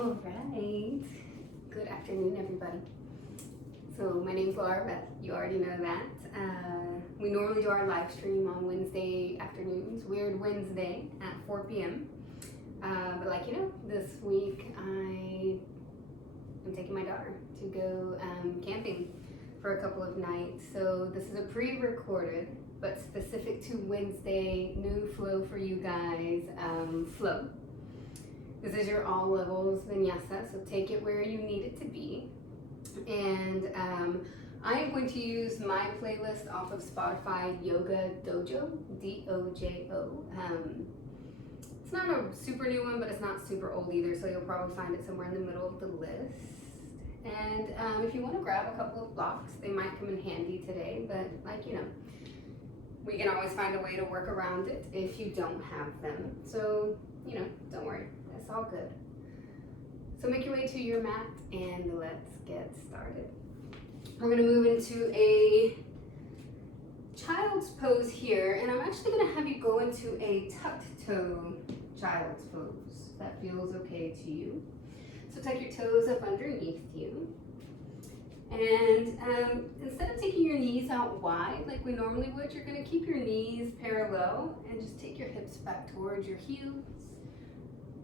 All right. Good afternoon, everybody. So my name's Laura, but you already know that. We normally do our live stream on Wednesday afternoons, Weird Wednesday at 4 p.m. But this week I am taking my daughter to go camping for a couple of nights. So this is a pre-recorded, but specific to Wednesday, new flow for you guys, flow. This is your all levels vinyasa, so take it where you need it to be. And I'm going to use my playlist off of Spotify, Yoga Dojo, D-O-J-O. It's not a super new one, but it's not super old either, so you'll probably find it somewhere in the middle of the list. And if you want to grab a couple of blocks, they might come in handy today, but we can always find a way to work around it if you don't have them. So, don't worry, it's all good. So make your way to your mat and let's get started. We're gonna move into a child's pose here, and I'm actually gonna have you go into a tucked toe child's pose. That feels okay to you. So tuck your toes up underneath you. And instead of taking your knees out wide like we normally would, you're gonna keep your knees parallel and just take your hips back towards your heels.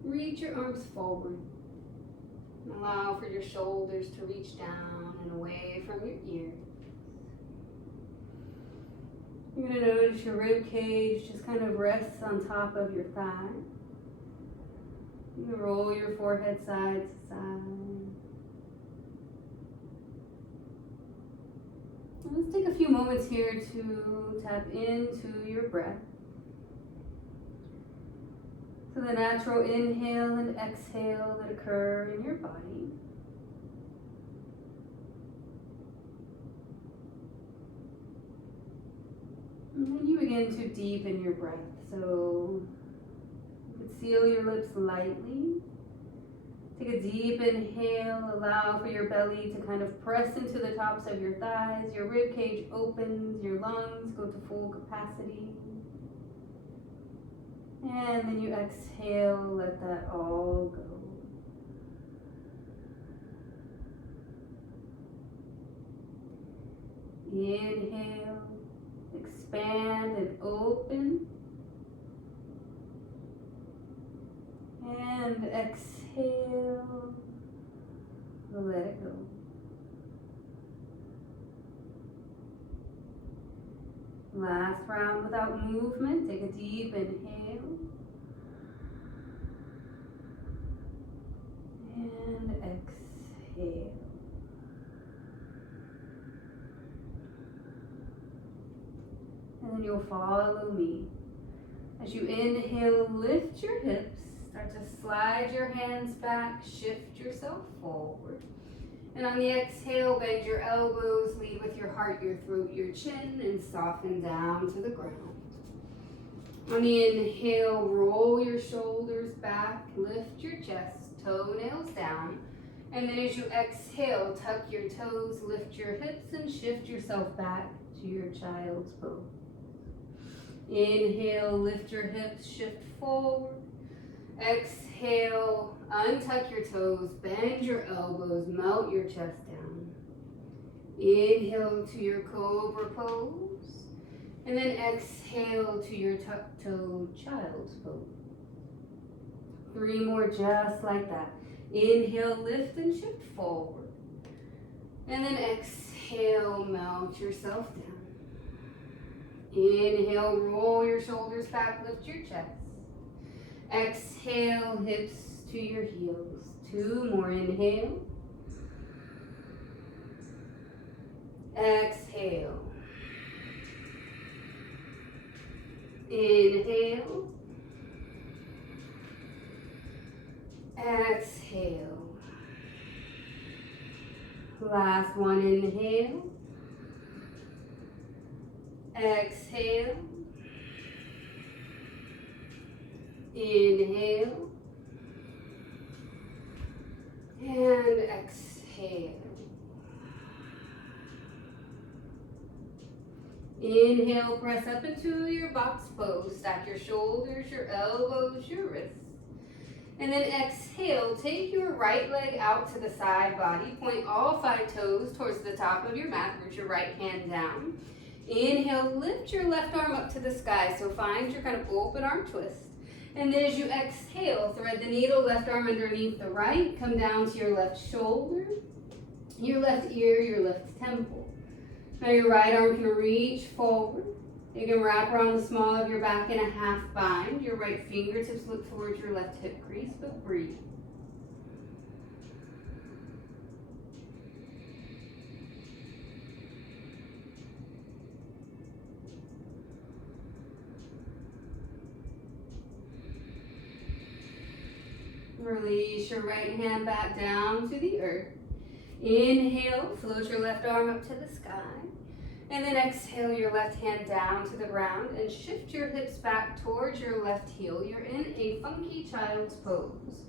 Reach your arms forward. Allow for your shoulders to reach down and away from your ears. You're gonna notice your rib cage just kind of rests on top of your thigh. You're gonna roll your forehead side to side. Let's take a few moments here to tap into your breath. So the natural inhale and exhale that occur in your body. And then you begin to deepen your breath. So you can seal your lips lightly. Take a deep inhale, allow for your belly to kind of press into the tops of your thighs. Your rib cage opens, your lungs go to full capacity. And then you exhale, let that all go. Inhale, expand and open. And exhale, let it go. Last round without movement. Take a deep inhale. And exhale. And then you'll follow me. As you inhale, lift your hips. Start to slide your hands back. Shift yourself forward. And on the exhale, bend your elbows, lead with your heart, your throat, your chin, and soften down to the ground. On the inhale, roll your shoulders back, lift your chest, toenails down. And then as you exhale, tuck your toes, lift your hips, and shift yourself back to your child's pose. Inhale, lift your hips, shift forward. Exhale, untuck your toes, bend your elbows, melt your chest down. Inhale to your cobra pose, and then exhale to your tucked toe child's pose. 3 more just like that. Inhale, lift and shift forward. And then exhale, melt yourself down. Inhale, roll your shoulders back, lift your chest. Exhale, hips to your heels. 2 more, inhale. Exhale. Inhale. Exhale. Last one, inhale. Exhale. Inhale. And exhale. Inhale, press up into your box pose. Stack your shoulders, your elbows, your wrists. And then exhale, take your right leg out to the side body. Point all 5 toes towards the top of your mat. Root your right hand down. Inhale, lift your left arm up to the sky. So find your kind of open arm twist. And then as you exhale, thread the needle, left arm underneath the right. Come down to your left shoulder, your left ear, your left temple. Now your right arm can reach forward. You can wrap around the small of your back in a half bind. Your right fingertips look towards your left hip crease, but breathe. Release your right hand back down to the earth. Inhale, float your left arm up to the sky. And then exhale your left hand down to the ground and shift your hips back towards your left heel. You're in a funky child's pose.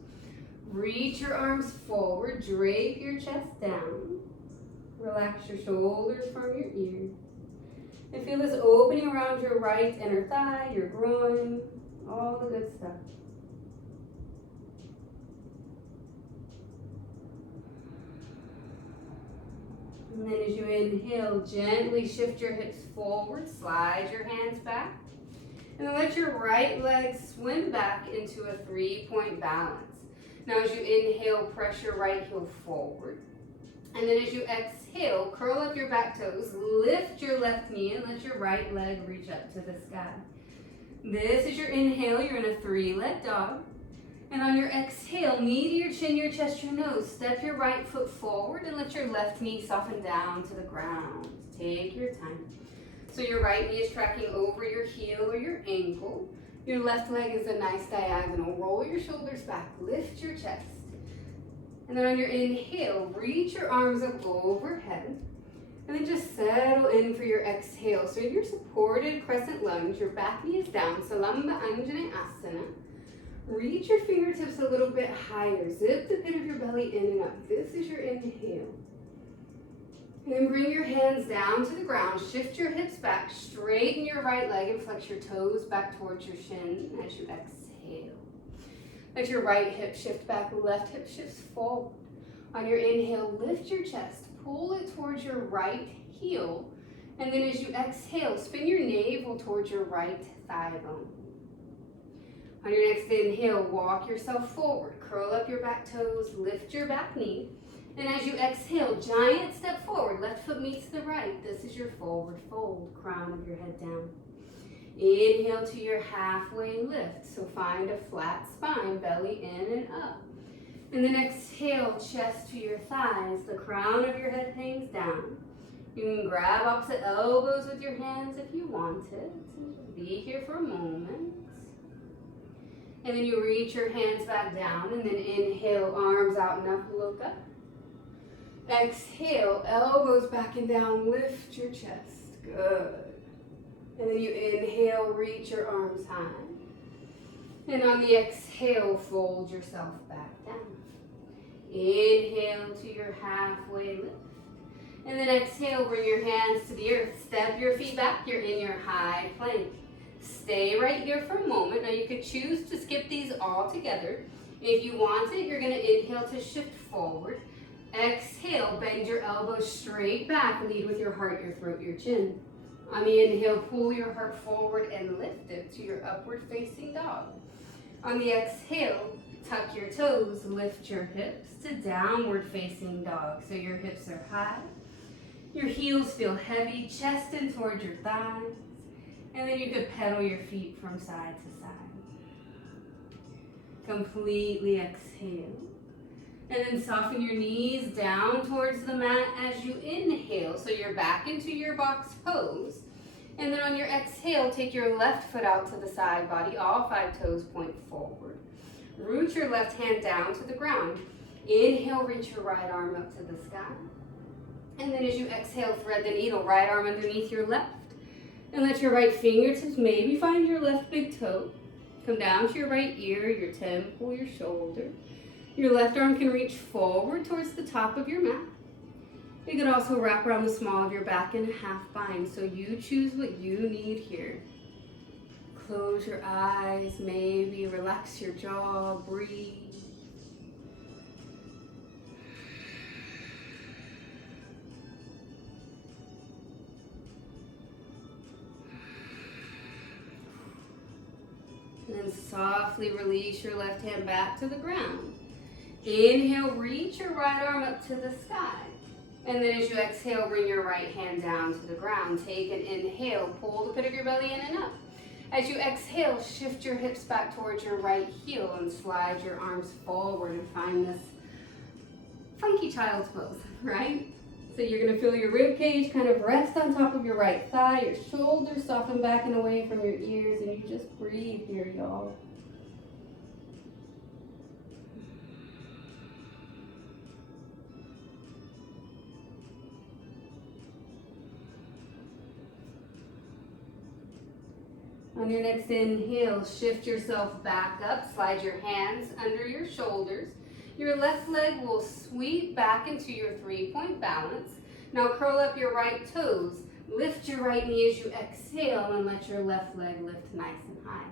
Reach your arms forward, drape your chest down. Relax your shoulders from your ears. And feel this opening around your right inner thigh, your groin, all the good stuff. And then as you inhale, gently shift your hips forward, slide your hands back. And then let your right leg swim back into a 3-point balance. Now as you inhale, press your right heel forward. And then as you exhale, curl up your back toes, lift your left knee, and let your right leg reach up to the sky. This is your inhale, you're in a 3-leg dog. And on your exhale, knee to your chin, your chest, your nose. Step your right foot forward and let your left knee soften down to the ground. Take your time. So your right knee is tracking over your heel or your ankle. Your left leg is a nice diagonal. Roll your shoulders back, lift your chest. And then on your inhale, reach your arms up overhead. And then just settle in for your exhale. So in your supported crescent lunge, your back knee is down, Salamba Anjaneyasana. Reach your fingertips a little bit higher. Zip the pit of your belly in and up. This is your inhale. And then bring your hands down to the ground. Shift your hips back. Straighten your right leg and flex your toes back towards your shin as you exhale. Let your right hip shift back. Left hip shifts forward. On your inhale, lift your chest. Pull it towards your right heel. And then as you exhale, spin your navel towards your right thigh bone. On your next inhale, walk yourself forward. Curl up your back toes, lift your back knee. And as you exhale, giant step forward. Left foot meets the right. This is your forward fold, crown of your head down. Inhale to your halfway lift. So find a flat spine, belly in and up. And then exhale, chest to your thighs. The crown of your head hangs down. You can grab opposite elbows with your hands if you want it. Be here for a moment. And then you reach your hands back down and then inhale, arms out and up, look up. Exhale, elbows back and down, lift your chest. Good. And then you inhale, reach your arms high. And on the exhale, fold yourself back down. Inhale to your halfway lift. And then exhale, bring your hands to the earth. Step your feet back, you're in your high plank. Stay right here for a moment. Now you could choose to skip these all together. If you want it, you're going to inhale to shift forward. Exhale, bend your elbows straight back. Lead with your heart, your throat, your chin. On the inhale, pull your heart forward and lift it to your upward facing dog. On the exhale, tuck your toes, lift your hips to downward facing dog. So your hips are high. Your heels feel heavy, chest in towards your thighs. And then you could pedal your feet from side to side. Completely exhale. And then soften your knees down towards the mat as you inhale. So you're back into your box pose. And then on your exhale, take your left foot out to the side body. All 5 toes point forward. Root your left hand down to the ground. Inhale, reach your right arm up to the sky. And then as you exhale, thread the needle, right arm underneath your left. And let your right fingertips maybe find your left big toe. Come down to your right ear, your temple, your shoulder. Your left arm can reach forward towards the top of your mat. You could also wrap around the small of your back in a half bind. So you choose what you need here. close your eyes, maybe relax your jaw, breathe. And then softly release your left hand back to the ground. Inhale, reach your right arm up to the sky. And then as you exhale, bring your right hand down to the ground. Take an inhale, pull the pit of your belly in and up. As you exhale, shift your hips back towards your right heel and slide your arms forward and find this funky child's pose, right? So you're gonna feel your rib cage kind of rest on top of your right thigh, your shoulders soften back and away from your ears, and you just breathe here, y'all. On your next inhale, shift yourself back up, slide your hands under your shoulders. Your left leg will sweep back into your 3-point balance. Now curl up your right toes, lift your right knee as you exhale and let your left leg lift nice and high.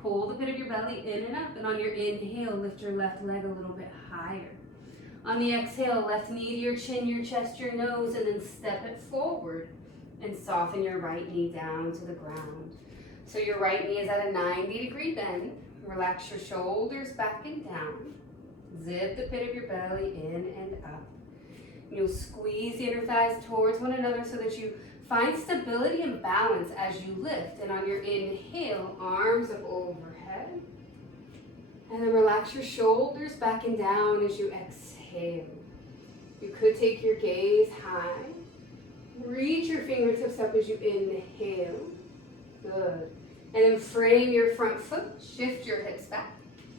Pull the pit of your belly in and up, and on your inhale, lift your left leg a little bit higher. On the exhale, left knee to your chin, your chest, your nose, and then step it forward and soften your right knee down to the ground. So your right knee is at a 90-degree bend. Relax your shoulders back and down. Zip the pit of your belly in and up. You'll squeeze the inner thighs towards one another so that you find stability and balance as you lift. And on your inhale, arms up overhead. And then relax your shoulders back and down as you exhale. You could take your gaze high. Reach your fingertips up as you inhale. Good. And then frame your front foot, shift your hips back,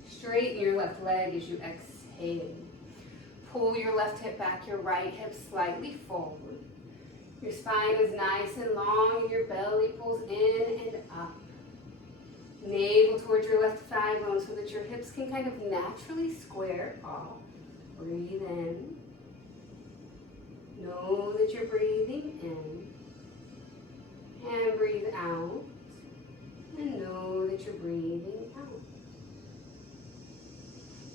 straighten your left leg as you exhale. Pull your left hip back, your right hip slightly forward. Your spine is nice and long and your belly pulls in and up. Navel towards your left thigh bone so that your hips can kind of naturally square off. Breathe in. Know that you're breathing in. And breathe out. And know that you're breathing out.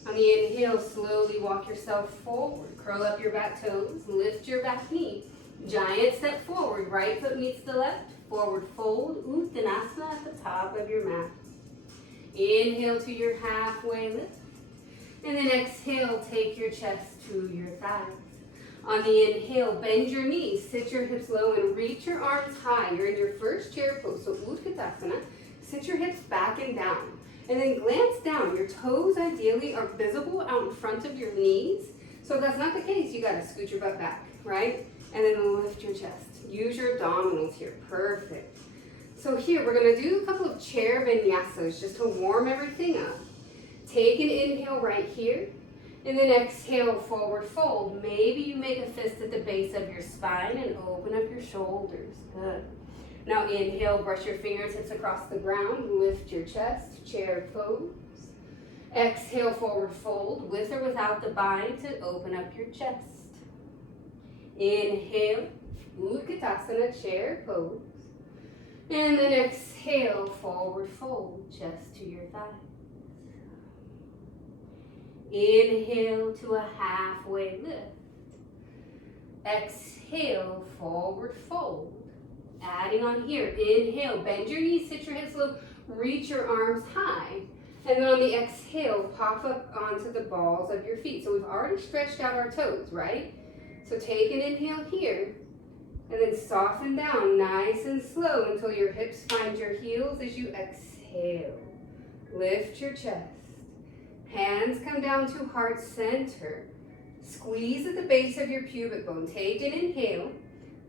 On the inhale, slowly walk yourself forward. Curl up your back toes, lift your back knee. Giant step forward, right foot meets the left. Forward fold, Uttanasana at the top of your mat. Inhale to your halfway lift. And then exhale, take your chest to your thighs. On the inhale, bend your knees, sit your hips low and reach your arms high. You're in your first chair pose, so Utkatasana. Sit your hips back and down. And then glance down. Your toes ideally are visible out in front of your knees. So if that's not the case, you gotta scoot your butt back, right? And then lift your chest. Use your abdominals here, perfect. So here, we're gonna do a couple of chair vinyasas just to warm everything up. Take an inhale right here. And then exhale, forward fold. Maybe you make a fist at the base of your spine and open up your shoulders. Good. Now inhale, brush your fingertips across the ground, lift your chest, chair pose. Exhale, forward fold, with or without the bind to open up your chest. Inhale, Utkatasana, chair pose. And then exhale, forward fold, chest to your thighs. Inhale to a halfway lift. Exhale, forward fold. Adding on here, inhale, bend your knees, sit your hips low, reach your arms high. And then on the exhale, pop up onto the balls of your feet. So we've already stretched out our toes, right? So take an inhale here, and then soften down nice and slow until your hips find your heels as you exhale. Lift your chest. Hands come down to heart center. Squeeze at the base of your pubic bone. Take an inhale.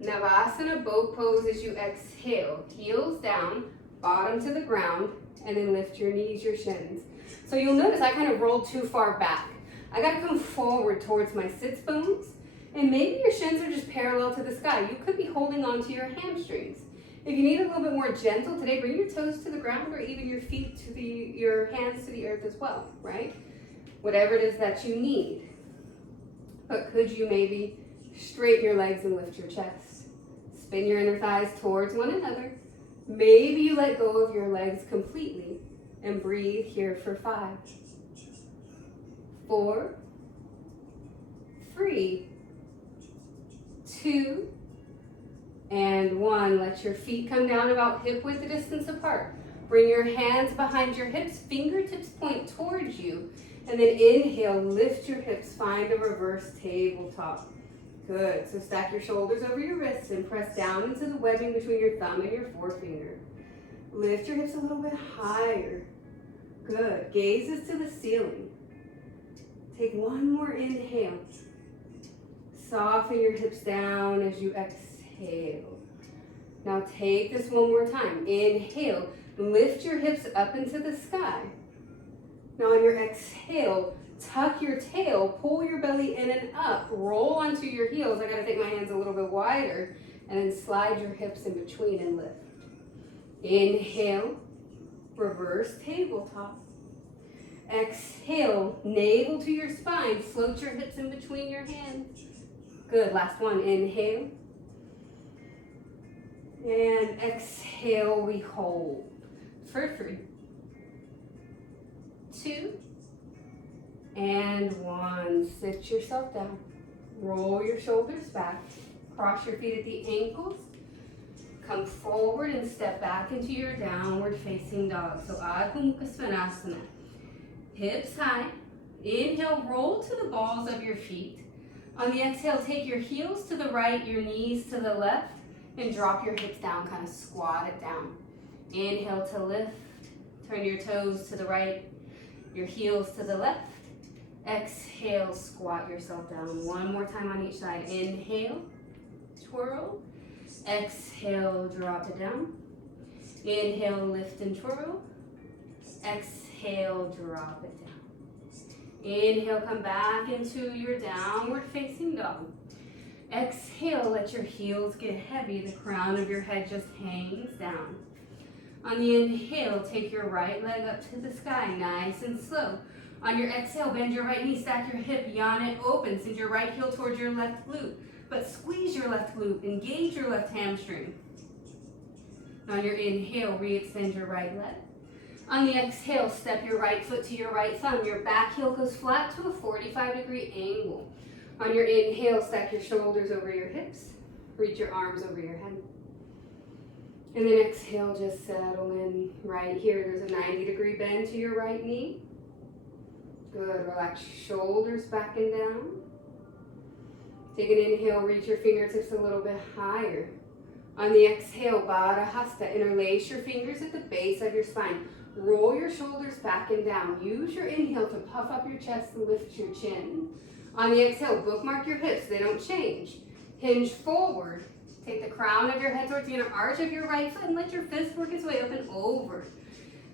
Navasana boat pose as you exhale. Heels down, bottom to the ground, and then lift your knees, your shins. So you'll notice I kind of rolled too far back. I gotta come forward towards my sits bones, and maybe your shins are just parallel to the sky. You could be holding on to your hamstrings. If you need a little bit more gentle today, bring your toes to the ground or even your feet to your hands to the earth as well, right? Whatever it is that you need. But could you maybe straighten your legs and lift your chest? Spin your inner thighs towards one another. Maybe you let go of your legs completely and breathe here for 5, 4, 3, 2, and 1. Let your feet come down about hip width distance apart. Bring your hands behind your hips, fingertips point towards you, and then inhale, lift your hips, find a reverse tabletop. Good, so stack your shoulders over your wrists and press down into the webbing between your thumb and your forefinger. Lift your hips a little bit higher. Good, gazes to the ceiling. Take one more inhale. Soften your hips down as you exhale. Now take this one more time. Inhale, lift your hips up into the sky. Now on your exhale, tuck your tail, pull your belly in and up, roll onto your heels. I gotta take my hands a little bit wider, and then slide your hips in between and lift. Inhale, reverse tabletop. Exhale, navel to your spine, float your hips in between your hands. Good, last one, inhale. And exhale, we hold for 3, 2, and 1. Sit yourself down. Roll your shoulders back. Cross your feet at the ankles. Come forward and step back into your downward facing dog. So Adho Mukha Svanasana. Hips high. Inhale, roll to the balls of your feet. On the exhale, take your heels to the right, your knees to the left, and drop your hips down, kind of squat it down. Inhale to lift. Turn your toes to the right, your heels to the left. Exhale, squat yourself down. One more time on each side. Inhale, twirl. Exhale, drop it down. Inhale, lift and twirl. Exhale, drop it down. Inhale, come back into your downward facing dog. Exhale, let your heels get heavy. The crown of your head just hangs down. On the inhale, take your right leg up to the sky, nice and slow. On your exhale, bend your right knee, stack your hip, yawn it open. Send your right heel towards your left glute, but squeeze your left glute, engage your left hamstring. On your inhale, re-extend your right leg. On the exhale, step your right foot to your right thumb. Your back heel goes flat to a 45-degree angle. On your inhale, stack your shoulders over your hips. Reach your arms over your head. And then exhale, just settle in right here. There's a 90-degree bend to your right knee. Good, relax shoulders back and down. Take an inhale, reach your fingertips a little bit higher. On the exhale, Baddha Hasta, interlace your fingers at the base of your spine. Roll your shoulders back and down. Use your inhale to puff up your chest and lift your chin. On the exhale, bookmark your hips, they don't change. Hinge forward. Take the crown of your head towards the inner arch of your right foot and let your fist work its way up and over.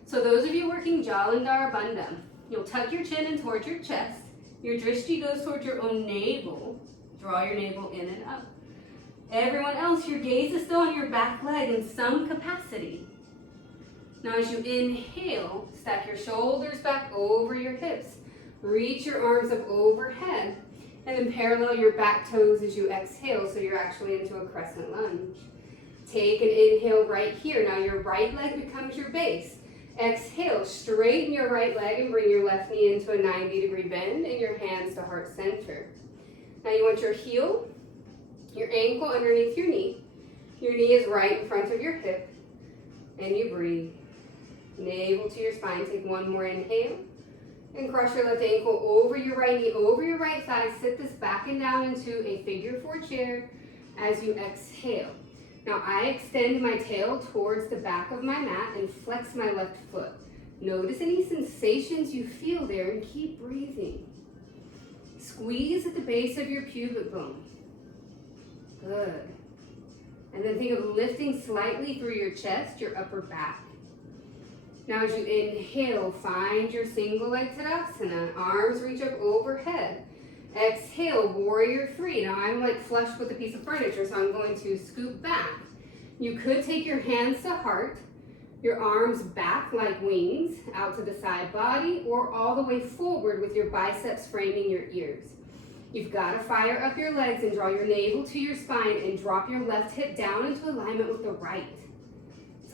So those of you working Jalandhara Bandha, you'll tuck your chin in towards your chest. Your drishti goes towards your own navel. Draw your navel in and up. Everyone else, your gaze is still on your back leg in some capacity. Now as you inhale, stack your shoulders back over your hips. Reach your arms up overhead. And then parallel your back toes as you exhale, so you're actually into a crescent lunge. Take an inhale right here. Now your right leg becomes your base. Exhale, straighten your right leg and bring your left knee into a 90-degree bend and your hands to heart center. Now you want your heel, your ankle underneath your knee. Your knee is right in front of your hip. And you breathe. Navel to your spine. Take one more inhale. And cross your left ankle over your right knee, over your right thigh. Sit this back and down into a figure 4 chair as you exhale. Now I extend my tail towards the back of my mat and flex my left foot. Notice any sensations you feel there and keep breathing. Squeeze at the base of your pubic bone. Good. And then think of lifting slightly through your chest, your upper back. Now as you inhale, find your single leg Tadasana. Arms reach up overhead. Exhale, warrior 3. Now I'm like flush with a piece of furniture, so I'm going to scoop back. You could take your hands to heart, your arms back like wings, out to the side body, or all the way forward with your biceps framing your ears. You've got to fire up your legs and draw your navel to your spine and drop your left hip down into alignment with the right.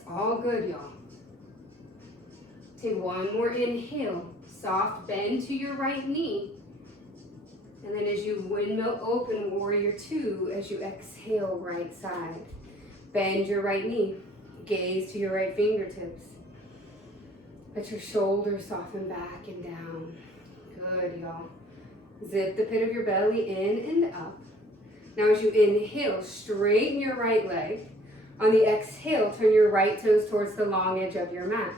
It's all good, y'all. Take one more inhale. Soft bend to your right knee. And then as you windmill open, warrior two, as you exhale, right side. Bend your right knee. Gaze to your right fingertips. Let your shoulders soften back and down. Good, y'all. Zip the pit of your belly in and up. Now as you inhale, straighten your right leg. On the exhale, turn your right toes towards the long edge of your mat.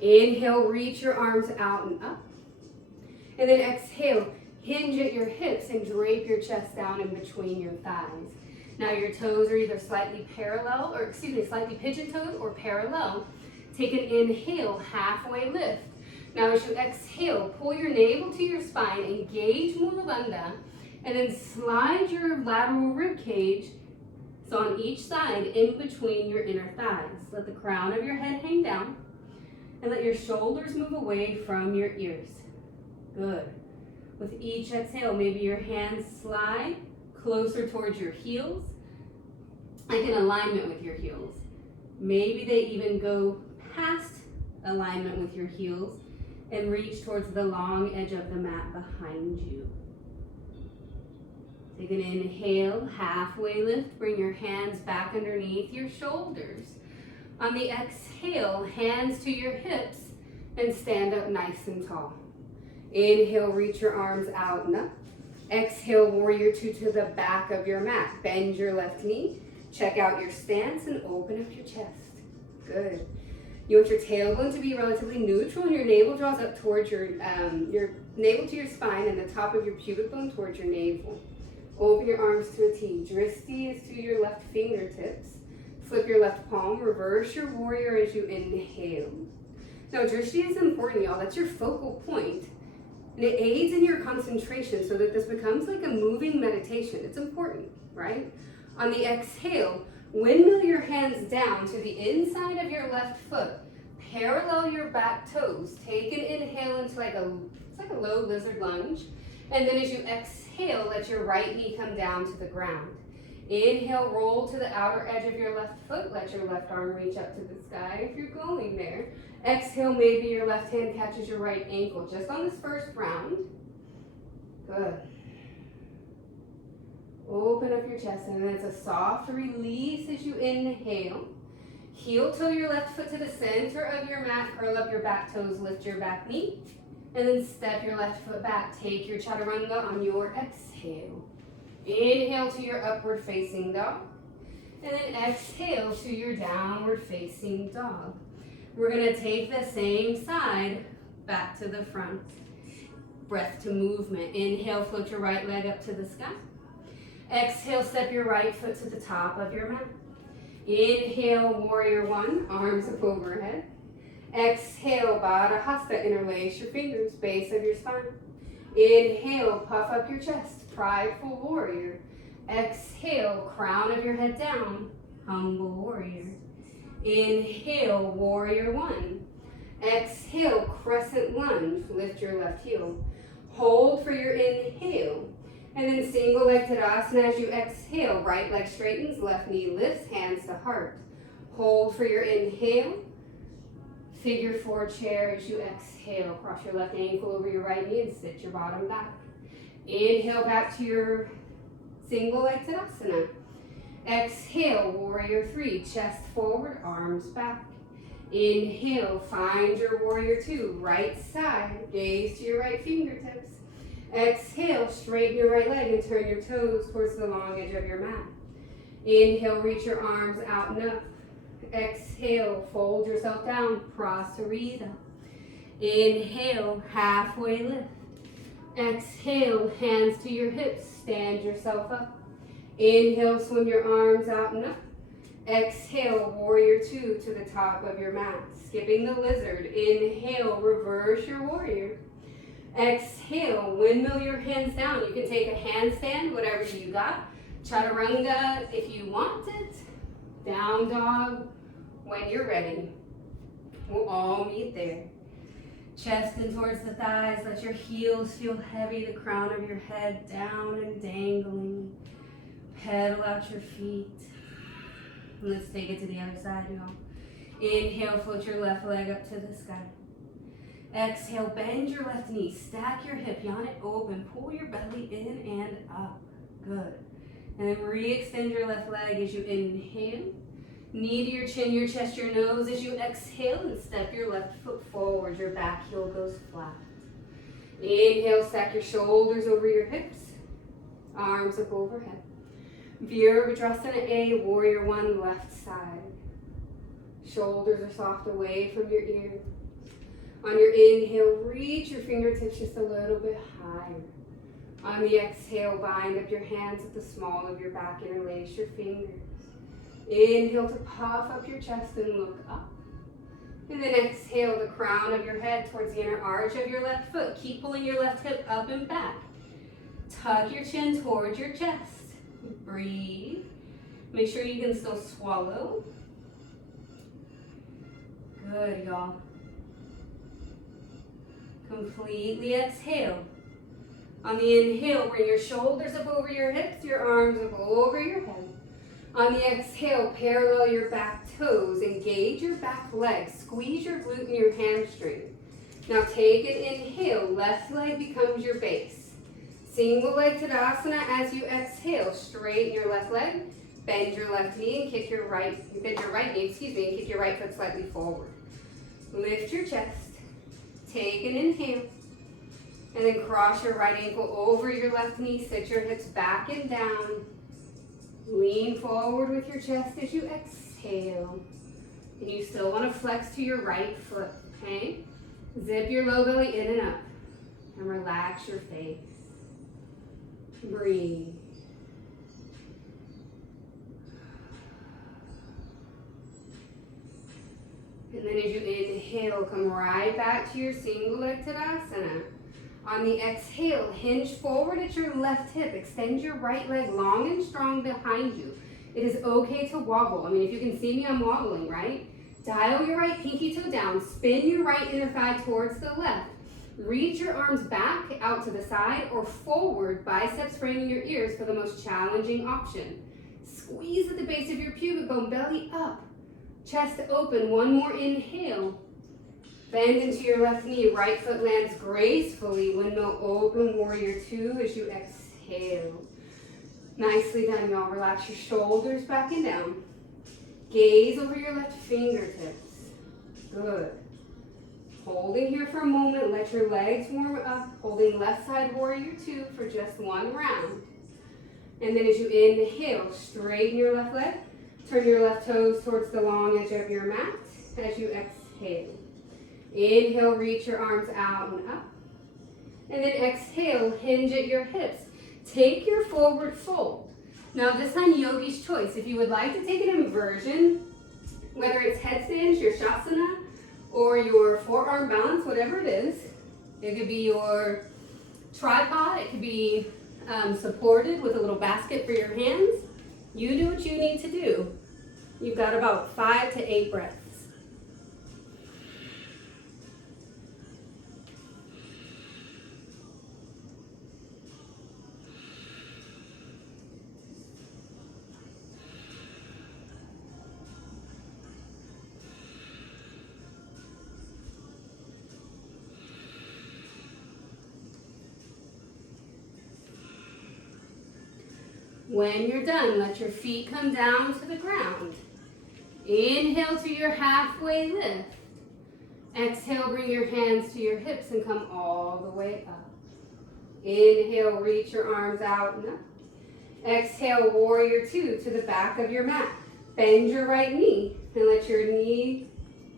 Inhale, reach your arms out and up. And then exhale, hinge at your hips and drape your chest down in between your thighs. Now your toes are either slightly pigeon-toed or parallel. Take an inhale, halfway lift. Now as you exhale, pull your navel to your spine, engage Mula Bandha, and then slide your lateral rib cage, so on each side, in between your inner thighs. Let the crown of your head hang down, and let your shoulders move away from your ears. Good. With each exhale, maybe your hands slide closer towards your heels, like in alignment with your heels. Maybe they even go past alignment with your heels and reach towards the long edge of the mat behind you. Take an inhale, halfway lift. Bring your hands back underneath your shoulders. On the exhale, hands to your hips and stand up nice and tall. Inhale, reach your arms out and up. Exhale, warrior two to the back of your mat. Bend your left knee. Check out your stance and open up your chest. Good. You want your tailbone to be relatively neutral and your navel draws up towards your navel to your spine and the top of your pubic bone towards your navel. Open your arms to a T. Drishti is to your left fingertips. Flip your left palm. Reverse your warrior as you inhale. Now, Drishti is important, y'all. That's your focal point. And it aids in your concentration so that this becomes like a moving meditation. It's important, right? On the exhale, windmill your hands down to the inside of your left foot. Parallel your back toes. Take an inhale into like a low lizard lunge. And then as you exhale, let your right knee come down to the ground. Inhale, roll to the outer edge of your left foot. Let your left arm reach up to the sky if you're going there. Exhale, maybe your left hand catches your right ankle just on this first round. Good. Open up your chest, and then it's a soft release as you inhale. Heel toe your left foot to the center of your mat. Curl up your back toes, lift your back knee. And then step your left foot back. Take your chaturanga on your exhale. Inhale to your upward facing dog. And then exhale to your downward facing dog. We're going to take the same side back to the front. Breath to movement. Inhale, float your right leg up to the sky. Exhale, step your right foot to the top of your mat. Inhale, warrior one, arms up overhead. Exhale, Baddha Hasta, interlace your fingers, base of your spine. Inhale, puff up your chest, prideful warrior. Exhale, crown of your head down, humble warrior. Inhale, warrior one. Exhale, crescent lunge, lift your left heel. Hold for your inhale. And then single leg Tadasana as you exhale. Right leg straightens, left knee lifts, hands to heart. Hold for your inhale. Figure four chair as you exhale. Cross your left ankle over your right knee and sit your bottom back. Inhale back to your single leg Tadasana. Exhale, warrior three. Chest forward, arms back. Inhale, find your warrior two. Right side, gaze to your right fingertips. Exhale, straighten your right leg and turn your toes towards the long edge of your mat. Inhale, reach your arms out and up. Exhale, fold yourself down, Prasarita. Inhale, halfway lift. Exhale, hands to your hips, stand yourself up. Inhale, swim your arms out and up. Exhale, warrior two to the top of your mat. Skipping the lizard. Inhale, reverse your warrior. Exhale, windmill your hands down. You can take a handstand, whatever you got. Chaturanga if you want it. Down dog when you're ready. We'll all meet there. Chest in towards the thighs. Let your heels feel heavy. The crown of your head down and dangling. Pedal out your feet. Let's take it to the other side, y'all. Inhale, float your left leg up to the sky. Exhale, bend your left knee, stack your hip, yawn it open, pull your belly in and up. Good. And then re-extend your left leg as you inhale. Knee to your chin, your chest, your nose as you exhale, and step your left foot forward. Your back heel goes flat. Inhale, stack your shoulders over your hips, arms up overhead. Virabhadrasana A, Warrior One, left side. Shoulders are soft away from your ears. On your inhale, reach your fingertips just a little bit higher. On the exhale, bind up your hands at the small of your back, interlace your fingers. Inhale to puff up your chest and look up. And then exhale the crown of your head towards the inner arch of your left foot. Keep pulling your left hip up and back. Tuck your chin towards your chest. Breathe. Make sure you can still swallow. Good, y'all. Completely exhale. On the inhale, bring your shoulders up over your hips, your arms up over your head. On the exhale, parallel your back toes, engage your back leg, squeeze your glute and your hamstring. Now take an inhale, left leg becomes your base. Single leg Tadasana as you exhale, straighten your left leg, bend your left knee and kick your right knee, and kick your right foot slightly forward. Lift your chest, take an inhale, and then cross your right ankle over your left knee, sit your hips back and down. Lean forward with your chest as you exhale. And you still want to flex to your right foot, okay? Zip your low belly in and up. And relax your face. Breathe. And then as you inhale, come right back to your single leg Tadasana. On the exhale, hinge forward at your left hip. Extend your right leg long and strong behind you. It is okay to wobble. I mean, if you can see me, I'm wobbling, right? Dial your right pinky toe down. Spin your right inner thigh towards the left. Reach your arms back out to the side or forward, biceps framing your ears for the most challenging option. Squeeze at the base of your pubic bone, belly up. Chest open, one more inhale. Bend into your left knee, right foot lands gracefully. Windmill open, Warrior Two as you exhale. Nicely done, y'all. Relax your shoulders back and down. Gaze over your left fingertips. Good. Holding here for a moment, let your legs warm up. Holding left side Warrior Two for just one round. And then as you inhale, straighten your left leg. Turn your left toes towards the long edge of your mat as you exhale. Inhale, reach your arms out and up. And then exhale, hinge at your hips. Take your forward fold. Now this on Yogi's choice. If you would like to take an inversion, whether it's headstand, your Shasana, or your forearm balance, whatever it is. It could be your tripod. It could be supported with a little basket for your hands. You do what you need to do. You've got about 5 to 8 breaths. When you're done, let your feet come down to the ground. Inhale to your halfway lift. Exhale, bring your hands to your hips and come all the way up. Inhale, reach your arms out and up. Exhale, Warrior Two to the back of your mat. Bend your right knee and let your knee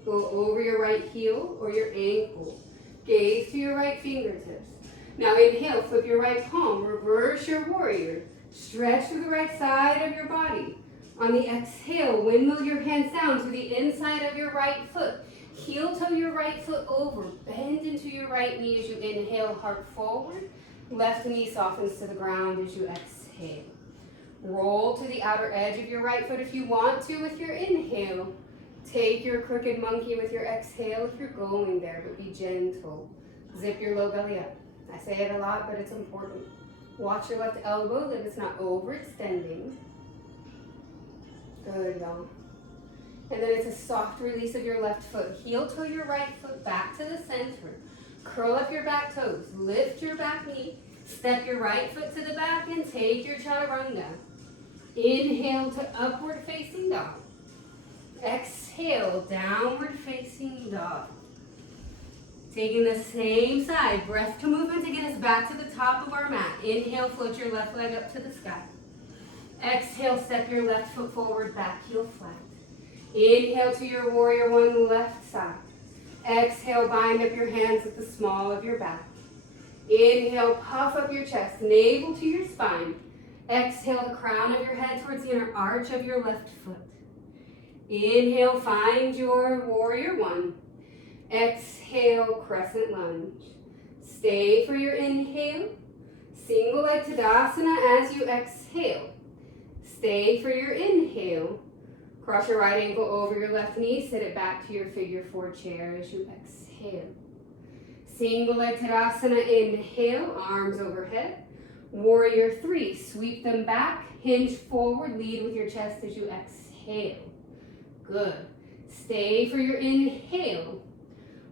go over your right heel or your ankle. Gaze to your right fingertips. Now inhale, flip your right palm, reverse your warrior. Stretch to the right side of your body. On the exhale, windmill your hands down to the inside of your right foot. Heel toe your right foot over. Bend into your right knee as you inhale, heart forward. Left knee softens to the ground as you exhale. Roll to the outer edge of your right foot if you want to with your inhale. Take your crooked monkey with your exhale if you're going there, but be gentle. Zip your low belly up. I say it a lot, but it's important. Watch your left elbow that it's not overextending. Good, y'all. And then it's a soft release of your left foot. Heel toe your right foot back to the center. Curl up your back toes. Lift your back knee. Step your right foot to the back and take your chaturanga. Inhale to upward facing dog. Exhale, downward facing dog. Taking the same side, breath to movement to get us back to the top of our mat. Inhale, float your left leg up to the sky. Exhale, step your left foot forward, back heel flat. Inhale to your warrior one, left side. Exhale, bind up your hands at the small of your back. Inhale, puff up your chest, navel to your spine. Exhale, the crown of your head towards the inner arch of your left foot. Inhale, find your warrior one. Exhale, crescent lunge. Stay for your inhale. Single leg Tadasana as you exhale. Stay for your inhale. Cross your right ankle over your left knee. Sit it back to your figure four chair as you exhale. Single leg Tadasana, inhale, arms overhead. Warrior three, sweep them back, hinge forward, lead with your chest as you exhale. Good. Stay for your inhale.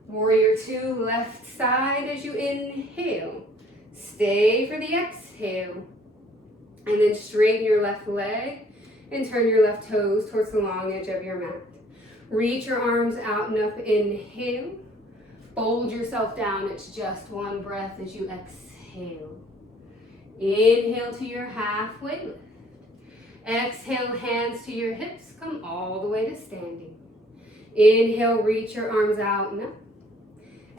Warrior two, left side as you inhale. Stay for the exhale. And then straighten your left leg and turn your left toes towards the long edge of your mat. Reach your arms out and up, inhale. Fold yourself down, it's just one breath as you exhale. Inhale to your halfway lift. Exhale, hands to your hips, come all the way to standing. Inhale, reach your arms out and up.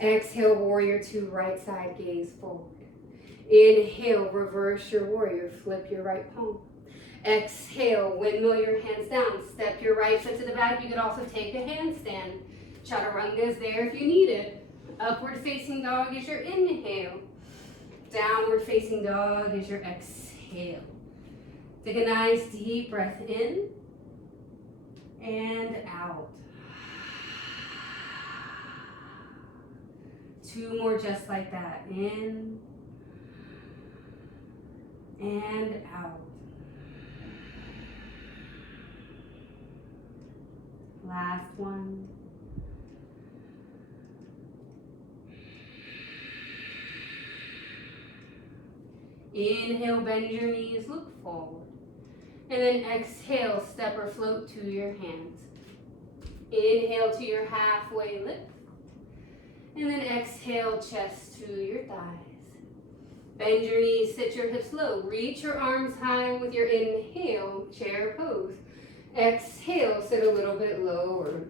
Exhale, warrior two, right side gaze forward. Inhale, reverse your warrior, flip your right palm. Exhale, windmill your hands down, step your right foot to the back. You could also take a handstand. Chaturanga is there if you need it. Upward facing dog is your inhale. Downward facing dog is your exhale. Take a nice deep breath in and out. Two more just like that. In and out. Last one. Inhale, bend your knees, look forward. And then exhale, step or float to your hands. Inhale to your halfway lift. And then exhale, chest to your thighs. Bend your knees, sit your hips low. Reach your arms high with your inhale, chair pose. Exhale, sit a little bit lower.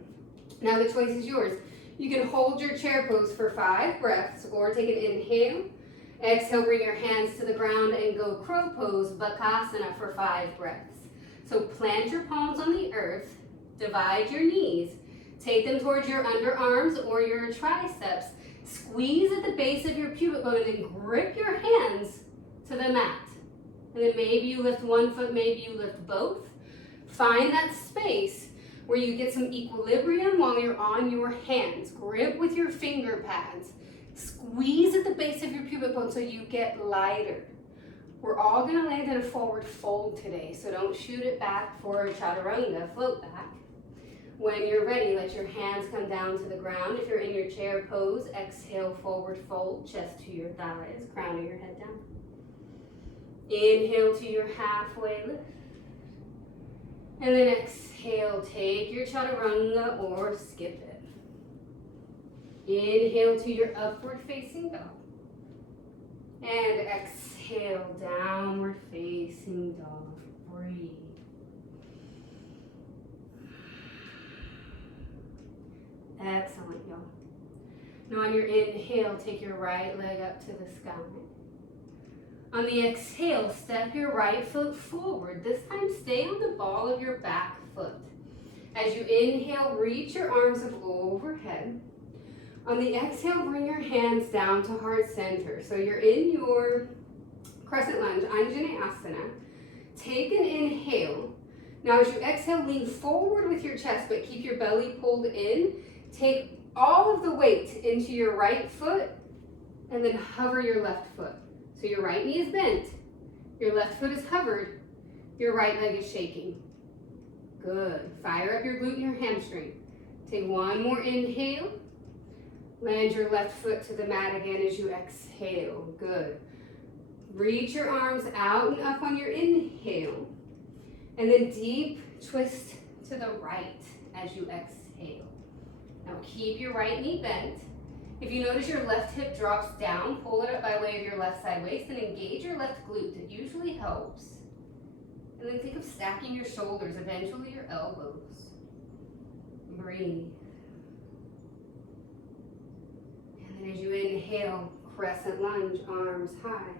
Now the choice is yours. You can hold your chair pose for 5 breaths or take an inhale. Exhale, bring your hands to the ground and go crow pose, Bakasana for 5 breaths. So plant your palms on the earth, divide your knees, take them towards your underarms or your triceps, squeeze at the base of your pubic bone and then grip your hands to the mat. And then maybe you lift one foot, maybe you lift both. Find that space where you get some equilibrium while you're on your hands. Grip with your finger pads. Squeeze at the base of your pubic bone so you get lighter. We're all gonna land in a forward fold today, so don't shoot it back for a chaturanga, float back. When you're ready, let your hands come down to the ground. If you're in your chair pose, exhale, forward fold, chest to your thighs, crown of your head down. Inhale to your halfway lift. And then exhale, take your chaturanga or skip it. Inhale to your upward facing dog. And exhale, downward facing dog. Breathe. Excellent, y'all. Now on your inhale, take your right leg up to the sky. On the exhale, step your right foot forward. This time, stay on the ball of your back foot. As you inhale, reach your arms up overhead. On the exhale, bring your hands down to heart center. So you're in your crescent lunge, Anjaneyasana. Take an inhale. Now as you exhale, lean forward with your chest, but keep your belly pulled in. Take all of the weight into your right foot and then hover your left foot. So your right knee is bent, your left foot is hovered, your right leg is shaking. Good. Fire up your glute and your hamstring. Take one more inhale. Land your left foot to the mat again as you exhale. Good. Reach your arms out and up on your inhale. And then deep twist to the right as you exhale. Now keep your right knee bent. If you notice your left hip drops down, pull it up by way of your left side waist and engage your left glute. It usually helps. And then think of stacking your shoulders, eventually your elbows. Breathe. And then as you inhale, crescent lunge, arms high.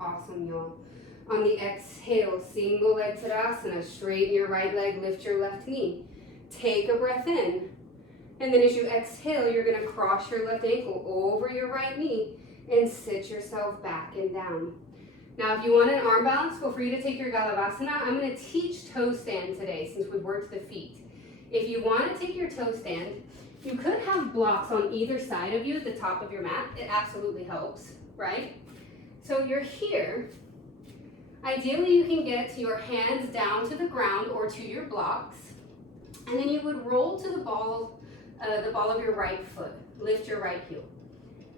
Awesome, y'all. On the exhale, single leg Tadasana, straighten your right leg, lift your left knee. Take a breath in. And then as you exhale, you're gonna cross your left ankle over your right knee and sit yourself back and down. Now, if you want an arm balance, feel free to take your Galavasana. I'm gonna teach toe stand today since we've worked the feet. If you wanna take your toe stand, you could have blocks on either side of you at the top of your mat. It absolutely helps, right? So you're here. Ideally, you can get your hands down to the ground or to your blocks, and then you would roll to the ball of your right foot. Lift your right heel,